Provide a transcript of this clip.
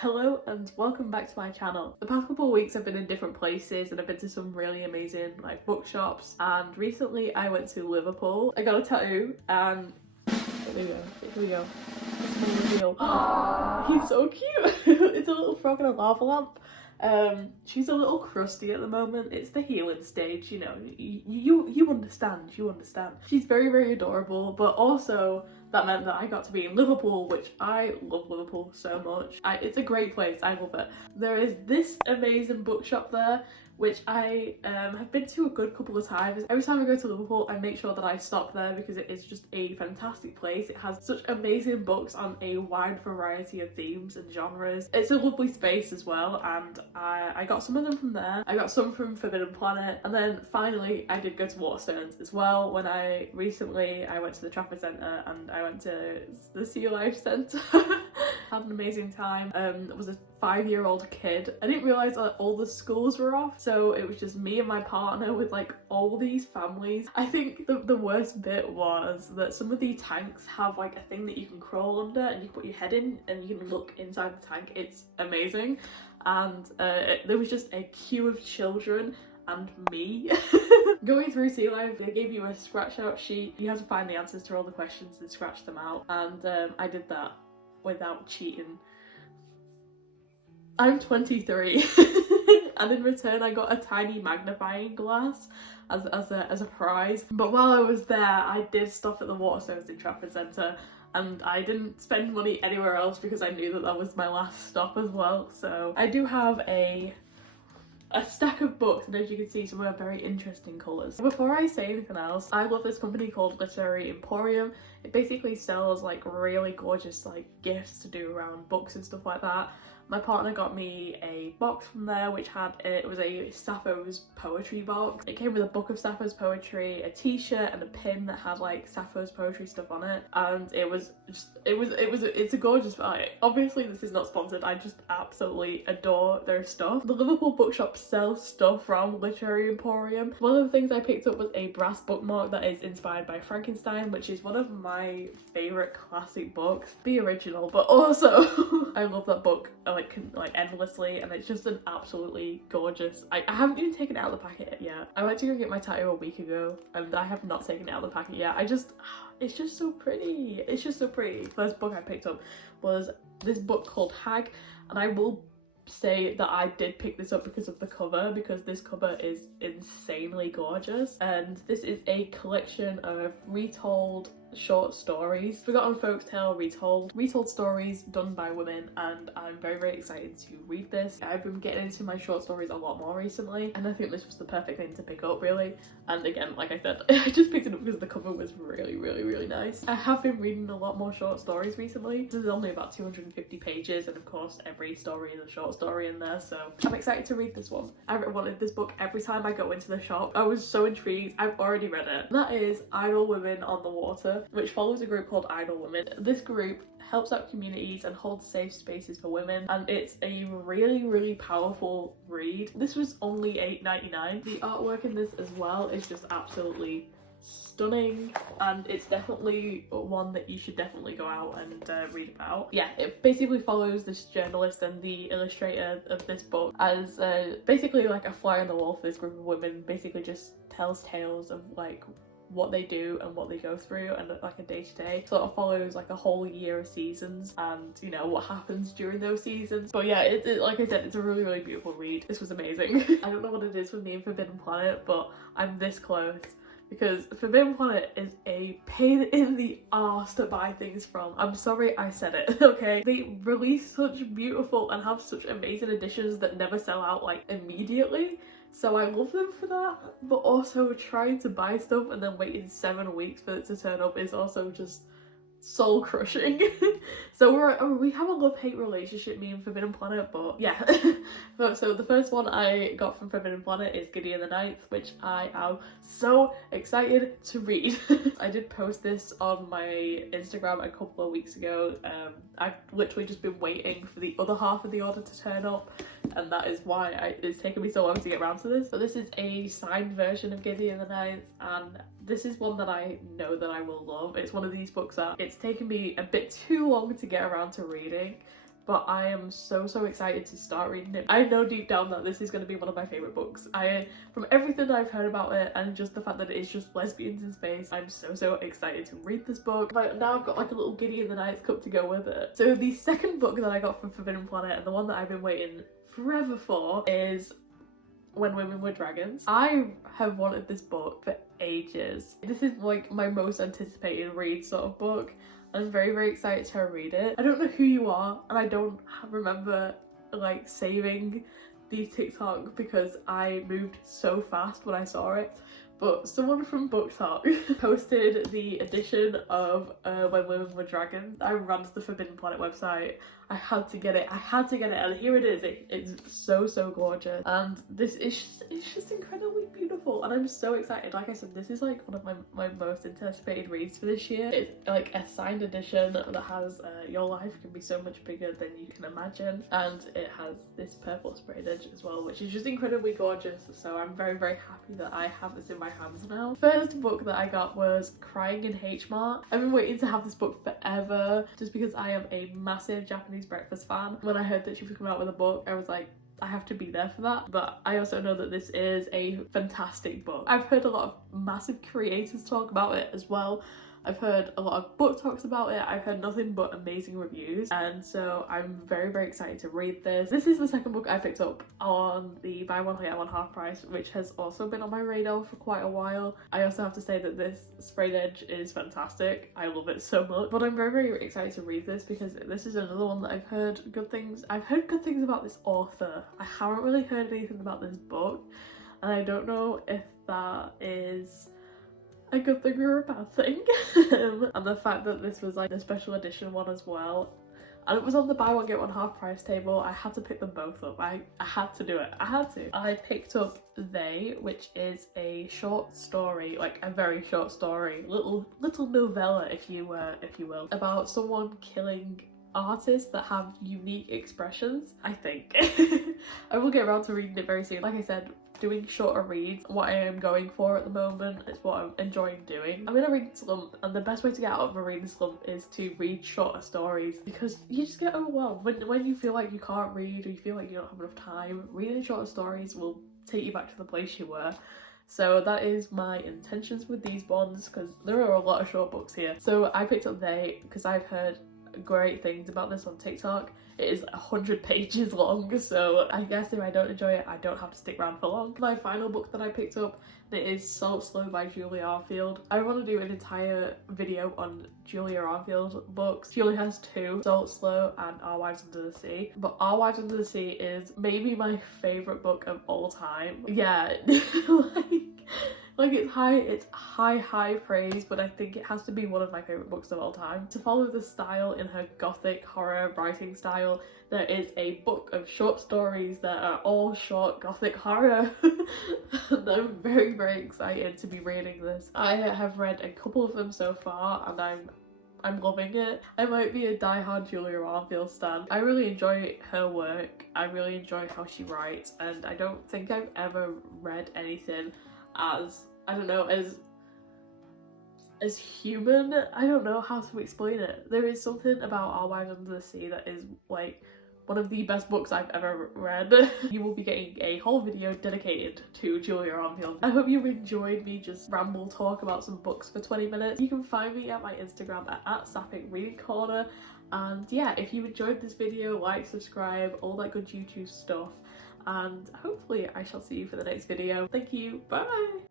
Hello and welcome back to my channel. The past couple of weeks I've been in different places and I've been to some really amazing bookshops, and recently I went to Liverpool. I got a tattoo and here we go. This is my reveal. He's so cute. It's a little frog and a lava lamp. She's a little crusty at the moment. It's the healing stage, you know. You understand. She's very adorable, but also that meant that I got to be in Liverpool, which I love Liverpool so much. It's a great place. I love it. There is this amazing bookshop there, which I have been to a good couple of times. Every time I go to Liverpool, I make sure that I stop there because it is just a fantastic place. It has such amazing books on a wide variety of themes and genres. It's a lovely space as well, and I got some of them from there. I got some from Forbidden Planet, and then finally I did go to Waterstones as well when I went to the Trafford Centre and I went to the Sea Life Centre. Had an amazing time. It was a 5-year-old kid. I didn't realise that all the schools were off, so it was just me and my partner with all these families. I think the worst bit was that some of the tanks have a thing that you can crawl under and you can put your head in and you can look inside the tank. It's amazing. And there was just a queue of children and me. Going through Sea Life, they gave you a scratch out sheet. You had to find the answers to all the questions and scratch them out, and I did that without cheating. I'm 23 and in return I got a tiny magnifying glass as a prize. But while I was there, I did stop at the Waterstones in Trafford Centre, and I didn't spend money anywhere else because I knew that that was my last stop as well. So I do have a stack of books, and as you can see, some are very interesting colours. Before I say anything else, I love this company called Literary Emporium. It basically sells really gorgeous gifts to do around books and stuff like that. My partner got me a box from there which had, it was a Sappho's poetry box. It came with a book of Sappho's poetry, a t-shirt and a pin that had Sappho's poetry stuff on it, and it's a gorgeous bag. Obviously this is not sponsored, I just absolutely adore their stuff. The Liverpool bookshop sells stuff from Literary Emporium. One of the things I picked up was a brass bookmark that is inspired by Frankenstein, which is one of my favourite classic books. The original, but also I love that book endlessly, and it's just an absolutely gorgeous. I haven't even taken it out of the packet yet. I went to go get my tattoo a week ago and I have not taken it out of the packet yet. It's just so pretty. It's just so pretty. First book I picked up was this book called Hag, and I will say that I did pick this up because of the cover, because this cover is insanely gorgeous, and this is a collection of retold short stories, forgotten folktale retold stories done by women, and I'm very excited to read this. I've been getting into my short stories a lot more recently, and I think this was the perfect thing to pick up, really. And again, like I said, I just picked it up because the cover was really nice. I have been reading a lot more short stories recently. This is only about 250 pages, and of course every story is a short story in there, so I'm excited to read this one. I wanted this book every time I go into the shop. I was so intrigued. I've already read it. That is Idle Women on the Water, which follows a group called Idle Women. This group helps out communities and holds safe spaces for women, and it's a really powerful read. This was only $8.99. The artwork in this as well is just absolutely stunning, and it's definitely one that you should definitely go out and read about. Yeah, it basically follows this journalist and the illustrator of this book as basically a fly on the wall for this group of women. Basically just tells tales of what they do and what they go through, and a day-to-day sort of follows a whole year of seasons and what happens during those seasons. But yeah, it like I said, it's a really beautiful read. This was amazing. I don't know what it is with me and Forbidden Planet, but I'm this close, because Forbidden Planet is a pain in the arse to buy things from. I'm sorry I said it, okay? They release such beautiful and have such amazing editions that never sell out immediately. So I love them for that, but also trying to buy stuff and then waiting 7 weeks for it to turn up is also just soul crushing. So we have a love-hate relationship, me and Forbidden Planet, but yeah. So the first one I got from Forbidden Planet is Gideon the Ninth, which I am so excited to read. I did post this on my Instagram a couple of weeks ago. I've literally just been waiting for the other half of the order to turn up, and that is why it's taken me so long to get around to this. But this is a signed version of Gideon the Ninth, and this is one that I know that I will love. It's one of these books that it's taken me a bit too long to get around to reading, but I am so excited to start reading it. I know deep down that this is going to be one of my favourite books. From everything I've heard about it and just the fact that it is just lesbians in space, I'm so excited to read this book. But now I've got like a little Gideon the Night's Cup to go with it. So the second book that I got from Forbidden Planet, and the one that I've been waiting forever for, is When Women Were Dragons. I have wanted this book for ages. This is like my most anticipated read sort of book. I'm very excited to read it. I don't know who you are, and I don't remember like saving these TikTok because I moved so fast when I saw it. But someone from BookTok posted the edition of When Women Were Dragons. I ran to the Forbidden Planet website. I had to get it, and here it is. It's so gorgeous, and this is just incredibly beautiful, and I'm so excited. Like I said, this is like one of my most anticipated reads for this year. It's like a signed edition that has your life can be so much bigger than you can imagine, and it has this purple sprayed edge as well, which is just incredibly gorgeous. So I'm very happy that I have this in my hands now. First book that I got was Crying in H Mart. I've been waiting to have this book forever, just because I am a massive Japanese breakfast fan. When I heard that she was coming out with a book, I was like, I have to be there for that. But I also know that this is a fantastic book. I've heard a lot of massive creators talk about it as well. I've heard a lot of book talks about it. I've heard nothing but amazing reviews, and so I'm very excited to read this. This is the second book I picked up on the buy one get one half price, which has also been on my radar for quite a while. I also have to say that this sprayed edge is fantastic. I love it so much. But I'm very excited to read this because this is another one that I've heard good things. I've heard good things about this author. I haven't really heard anything about this book, and I don't know if that is a good thing or a bad thing. And the fact that this was like a special edition one as well, and it was on the buy one get one half price table, I had to pick them both up. I had to do it. I picked up They, which is a short story, like a very short story, little novella if you will, about someone killing artists that have unique expressions, I think. I will get around to reading it very soon. Like I said, doing shorter reads, what I am going for at the moment, is what I'm enjoying doing. I'm in a reading slump, and the best way to get out of a reading slump is to read shorter stories, because you just get overwhelmed. When you feel like you can't read, or you feel like you don't have enough time, reading shorter stories will take you back to the place you were. So that is my intentions with these ones, because there are a lot of short books here. So I picked up They because I've heard great things about this on TikTok. It is 100 pages long, so I guess if I don't enjoy it, I don't have to stick around for long. My final book that I picked up, it is Salt Slow by Julia Arfield. I want to do an entire video on Julia Arfield books. She only has two, Salt Slow and Our Wives Under the Sea. But Our Wives Under the Sea is maybe my favourite book of all time. Yeah, like it's high praise, but I think it has to be one of my favourite books of all time. To follow the style in her gothic horror writing style, there is a book of short stories that are all short gothic horror. And I'm very excited to be reading this. I have read a couple of them so far, and I'm loving it. I might be a diehard Julia Arfield stan. I really enjoy her work. I really enjoy how she writes, and I don't think I've ever read anything as, I don't know, as human. I don't know how to explain it. There is something about Our Wives Under the Sea that is like one of the best books I've ever read. You will be getting a whole video dedicated to Julia Arfield. I hope you enjoyed me just ramble talk about some books for 20 minutes. You can find me at my Instagram at Sapphic Reading Corner. And yeah, if you enjoyed this video, like, subscribe, all that good YouTube stuff. And hopefully I shall see you for the next video. Thank you, bye!